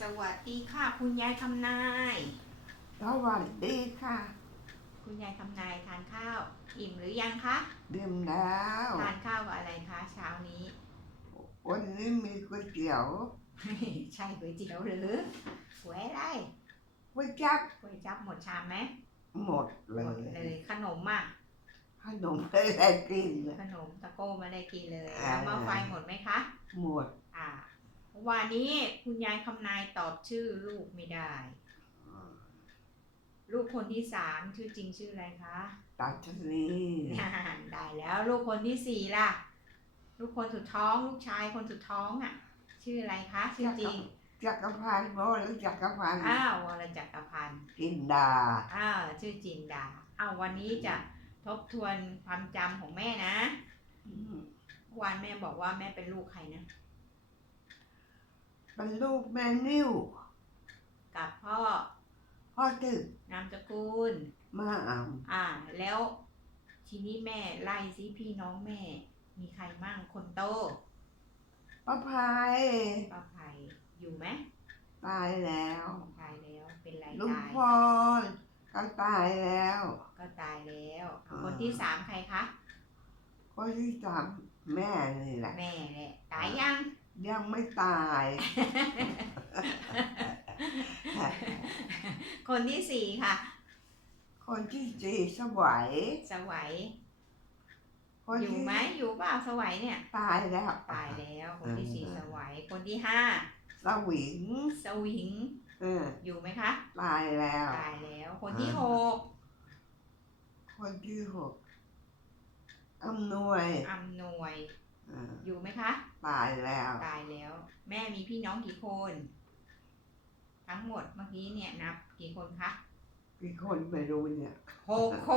สวัสดีค่ะ คุณยายคำนาย สวัสดีค่ะ คุณยายคำนายทานข้าว อิ่มหรือยังคะดื่มแล้ว ทานข้าวกับอะไรคะเช้านี้ วันนี้มีก๋วยเตี๋ยวใช่ก๋วยเตี๋ยวหรือหวยอะไรก๋วยจั๊บก๋วยจับหมดชามไหมหมดเลหมดยเลยขนมอะขนมไม่ได้กินเลยขนมตะโก้ไม่ได้กินเลยอ่าแล้วหมาไฟหมดไหมคะ หมด อ่า วันนี้คุณยายคำนายตอบชื่อลูกไม่ได้ ลูกคนที่สามชื่อจริงชื่ออะไรคะตัดชนีได้แล้วลูกคนที่สี่ล่ะ ลูกคนสุดท้องลูกชายคนสุดท้องอะ ชื่ออะไรคะชื่อจริงจักรพันธ์โมหรือจักรพันธ์อ้าววรจักรพันธ์กินดาอ้าวชื่อจินดาอ้าววันนี้จะทบทวนความจำของแม่นะเมื่อวานแม่บอกว่าแม่เป็นลูกใครนะ เป็นลูกแม่นิ้วกับพ่อพ่อตึกนามสกุลมาอ่อ่า แล้วทีนี้แม่ไล่ซิพี่น้องแม่ มีใครมั่งคนโตำป้าพายป้าไผ่อยู่ไหมตายแล้วตายแล้วเป็นไรลุงตายพรก็ตายแล้ว ก็ตายแล้วเอาอ่าคนที่สามใครคะคนที่สามแม่นี่แหละแม่แหละตายยัง ยังไม่ตาย คนที่สี่ค่ะ คนที่สี่สวัยสวัยคนอยู่ที่ไหมอยู่เปล่าสวัยเนี่ย ตายแล้วตายแล้ว คนที่สี่อ่าสวัยคนที่ห้าสวิงสวิงเอออยู่ไหมคะ ตายแล้ว ตายแล้ว คนที่อ่าหกคนที่หกอำนวยอำนวยเอออยู่ไหมคะ ตายแล้ว ตายแล้ว แม่มีพี่น้องกี่คน ทั้งหมดเมื่อกี้เนี่ยนับกี่คนคะกี่คนไม่รู้เนี่ยหกค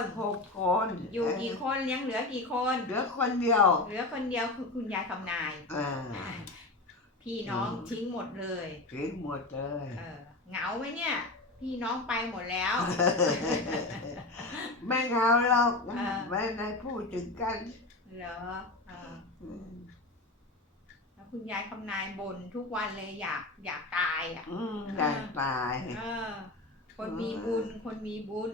นหกคน อยู่กี่คนยังเหลือกี่คน เหลือคนเดียว เหลือคนเดียวคือคุณยายคำนายอ่าพี่น้องอืมทิ้งหมดเลยทิ้งหมดเลยเออเหงาไหมเนี่ย พี่น้องไปหมดแล้ว ไม่เหงาหรอกอ่าไม่ได้พูดถึงกัน เหรอเอออืมแล้วคุณยายคำนายบ่นทุกวันเลยอยากอยากตายอะ อืมอยากตายเออ คนมีบุญ คนมีบุญ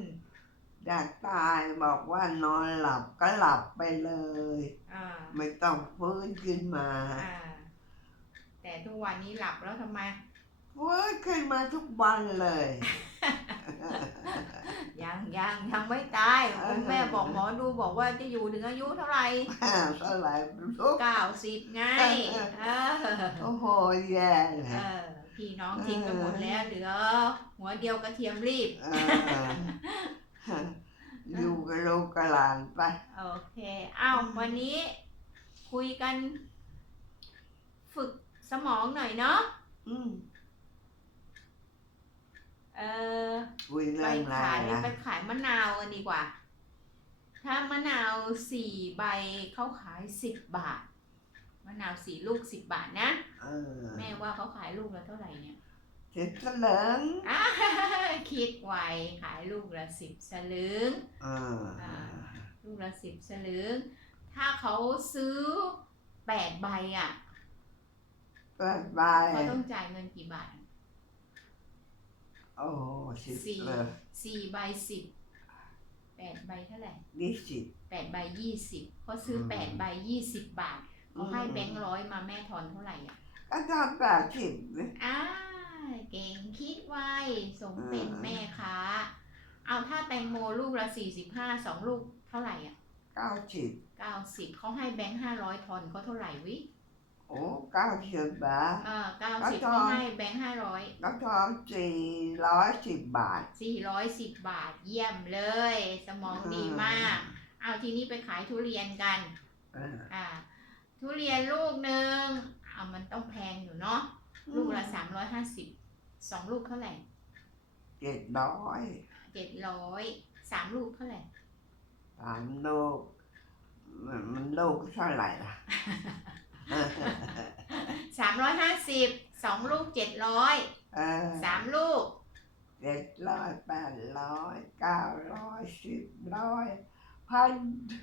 อยากตายบอกว่านอนหลับก็หลับไปเลย อ่า ไม่ต้องฟื้นขึ้นมาอ่า แต่ทุกวันนี้หลับแล้วทำไมฟื้นขึ้นมาทุกวันเลย ยังยังยังไม่ตาย เออ คุณแม่บอกหมอดูบอกว่าจะอยู่ถึงอายุเท่าไหร่เท่าไหร่ไม่รู้เก้าสิบไงเออโอ้โหแย่เลเอยอพี่น้องทิ้งไปหมดแล้วเหลือหัวเดียวกระเทียมรีบเอออยู่กับลูกกับหลานไป โอเคอ้าววันนี้คุยกัน ฝึกสมองหน่อยเนาะอืมเออคุยไปเรื่องอะไรขายนะไปขายมะนาวกันดีกว่า ถ้ามะนาวสี่ใบเขาขายสิบบาท มะนาวสี่ลูกสิบบาทนะ เออแม่ว่าเขาขายลูกละเท่าไหร่เนี่ยสิบสลึงอ่าคิดไวขายลูกละสิบสลึง เอออ่า ลูกละสิบสลึง ถ้าเขาซื้อแปดใบอะเปิดใบเขาต้องจ่ายเงินกี่บาท โอ้โหสิบสี่ เลยสี่ใบสิบ แปดใบเท่าไหร่ยี่สิบแปดใบยี่สิบเขาซื้ออืมแปดใบยี่สิบบาทเขาให้อืมแบงค์ร้อยมาแม่ทอนเท่าไหร่อะก็ทำแปดสิบเลยอ่าเก่งคิดไวสมเป็นอืมแม่ค้า เอาถ้าแตงโมลูกละสี่สิบห้าสองลูกเท่าไหร่อะเก้าสิบเก้าสิบเขาให้แบงค์ห้าร้อยทอนเขาเท่าไหร่วิ โอ้เก้าสิบบาทเออเก้าก็สิบทอนเขาให้แบงค์ห้าร้อยก็ทองสี่ร้อยสิบบาท สี่ร้อยสิบบาทเยี่ยมเลย สมองดีมาก เอาทีนี้ไปขายทุเรียนกัน เอออ่า ทุเรียนลูกหนึ่งเอามันต้องแพงอยู่เนาะลูกละสามร้อยห้าสิบสองลูกเท่าไหร่เจ็ดร้อยเจ็ดร้อยสามลูกเท่าไหร่ สามลูกมันมันลูกเท่าไหร่ล่ะสาม ร้อยห้าสิบสองลูกเจ็ดร้อยเออสามลูกเจ็ดร้อยแปดร้อยเก้าร้อยสิบร้อยพัน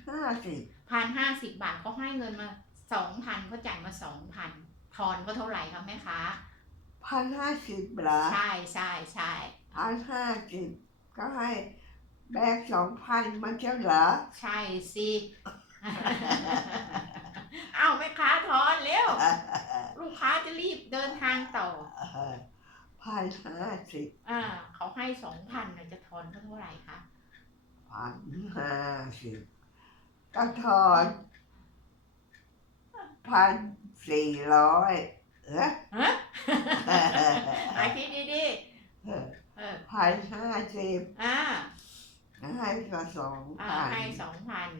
ห้าสิบพันห้าสิบบาทเขาให้เงินมาสองพันเขาจ่ายมาสองพันทอนก็เท่าไหร่คะแม่ค้าพัพันห้าสิบเหรอใช่ใช่ใช่พันห้าสิบก็ให้แบกสองพันมันจะเหรอใช่สิ เอาแม่ค้าทอนเร็ว ลูกค้าจะรีบเดินทางต่อ พันห้าสิบอ่า เขาให้สองพันจะทอนเขาเท่าไหร่คะพันห้าสิบก็ทอนพันสี่ร้อยเออฮะอาคิดดีๆเออพันห้าสิบอ่าให้ก็สองอ่าพันให้สองพัน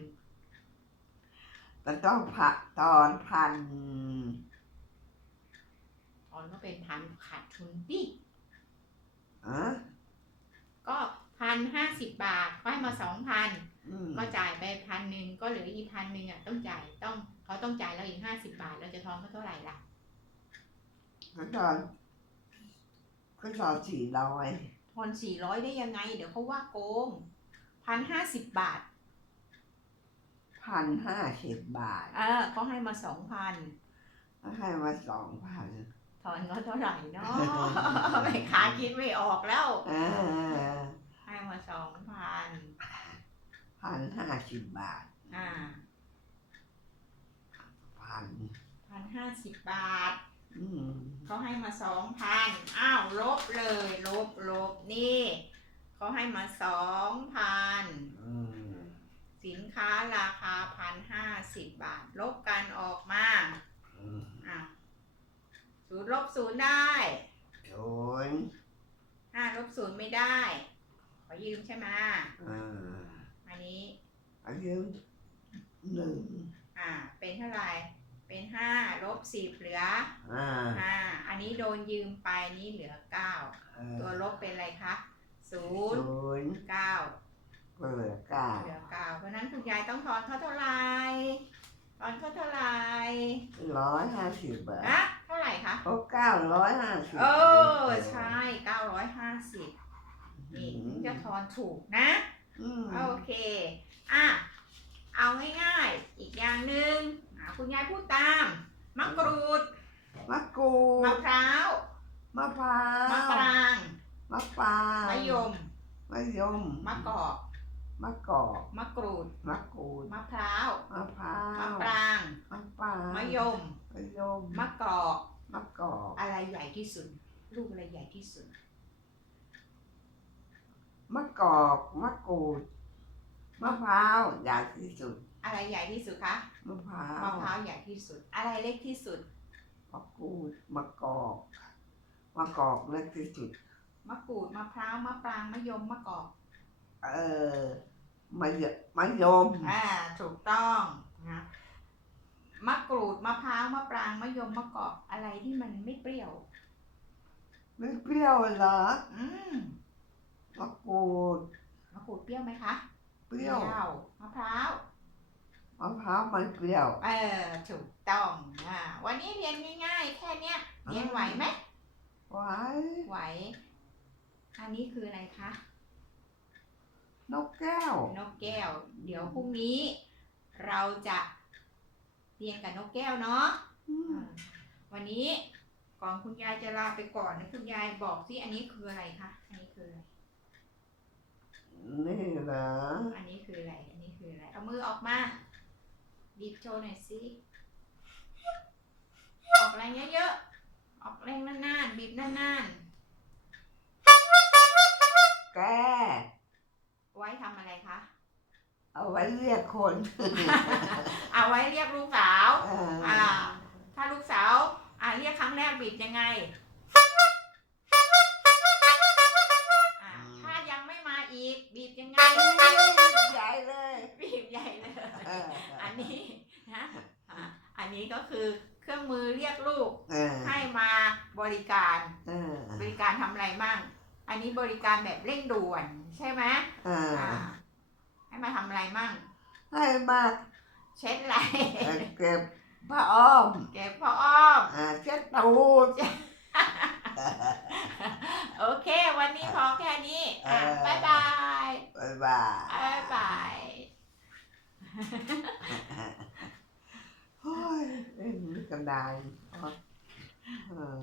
แต่ต้องผักตอนพันทอนก็เป็นพันขาดทุนดิอะก็พันห้าสิบบาทก็ให้มาสองพันอืมก็จ่ายไปพันหนึ่งก็เหลืออีกพันหนึ่งอะต้องจ่ายต้องเขาต้องจ่ายเราอีกห้าสิบบาทเราจะทอนเขาเท่าไหร่ล่ะ ก็ตอนก็ตอนสี่ร้อยทอนสี่ร้อยได้ยังไง เดี๋ยวเขาว่าโกงพันห้าสิบบาท พันห้าสิบบาท เออเขาให้มาสองพันก็ให้มาสองพันถอนเขาเท่าไหร่เนาะไม่ขาคิดไม่ออกแล้วอ่าให้มาสองพันพันห้าสิบบาท อ่าพันพันห้าสิบบาทอืมเขาให้มาสองพันอ้าวลบเลย ลบลบนี่เขาให้มาสองพันอืม สินค้าราคาพันห้าสิบบาท ลบกันออกมาอืมอะศูนย์ลบศูนย์ได้ศูนย์ห้าลบศูนย์ไม่ได้ ขอยืมใช่ไหมอ่าอันนี้อันนี้หนึ่งอ่า เป็นเท่าไหร่ เป็นห้าลบสิบเหลืออ่าห้าอันนี้โดนยืมไปนี่เหลือเก้าเออตัวลบเป็นอะไรคะศูศูนย์นย์เก้า เปิดเก้าเหลือเก้าเพราะฉะนั้นคุณยายต้องถอนเขาเท่าไหร่ถอนเขาเท่าไหร่ร้อยห้าสิบบาทนะเท่าไหร่คะโอ้เก้าร้อยห้าสิบเออใช่เก้าร้อยห้าสิบนี่ถึงจะทอนถูกนะอืมโอเคอะเอาง่ายๆ อีกอย่างหนึ่งอะคุณยายพูดตามมะกรูดมะกรูมะดพร้าวมะพร้าวมะปรางมะปรางมะยมมะยมมะกอก มะกอกมะกรูด มะกรูดมะพร้าว มะพร้ามะวปราง มะปรางมะยม มะยมมะกอก มะกอกอะไรใหญ่ที่สุด ลูกอะไรใหญ่ที่สุด มะกอกมะกรูดมะพร้าวใหญ่ที่สุด อะไรใหญ่ที่สุดคะ มะพร้าวมะพร้าวใหญ่ที่สุด อะไรเล็กที่สุด มะกรูดมะกอกมะกอกเล็กที่สุด มะกรูดมะพร้าวมะปรางมะยมมะกอก เออมะยมะยม อ่าถูกต้องนะมะกรูดมะพร้าวมะปรางมะยมมะกอกอะไรที่มันไม่เปรี้ยว ไม่เปรี้ยวเหรออืมมะกรูดมะกรูดเปรี้ยวไหมคะเปรี้ยวมะพร้าวมะพร้าวมันเปรี้ยว เออถูกต้องอ่าวันนี้เรียนง่ายๆแค่เนี้ยเรียนไหวไหมไว้ไหว อันนี้คืออะไรคะ นกแก้ว นกแก้ว เดี๋ยวพรุ่งนี้ เราจะเรียนกับนกแก้วเนาะอืมอ่าวันนี้ก่อนคุณยายจะลาไปก่อนนะคุณยายบอกสิอันนี้คืออะไรคะอันนี้คืออะไรนี่เหรออันนี้คืออะไรอันนี้คืออะไรเอามือออกมาบีบโชว์หน่อยสิออกแรงเยอะๆออกแรงนานๆบีบนานแก ๆ ไว้ทำอะไร คะ เอาไว้เรียกคน เอาไว้เรียกลูกสาวเอออ่าถ้าลูกสาวอ่าเรียกครั้งแรกบีบยังไงอ่าถ้ายังไม่มาอีกบีบยังไงใหญ่เลย บีบใหญ่เลยเออ อันนี้นะอะอันนี้ก็คือเครื่องมือเรียกลูกเออ ให้มาบริการ เออบริการทำอะไรมั่ง อันนี้บริการแบบเร่งด่วนใช่ไหมเอออ่า ให้มาทำอะไรมั่ง ให้มาเช็ดไหลเอ่อเก็บผ้าอ้อมเก็บพ่ออ้อมอ่าเช็ดตูด โอเค วันนี้พอแค่นี้ อะเออ บ๊ายบาย บ๊ายบายบ๊ายบาย โอ้ยเอ็นกันได้เออ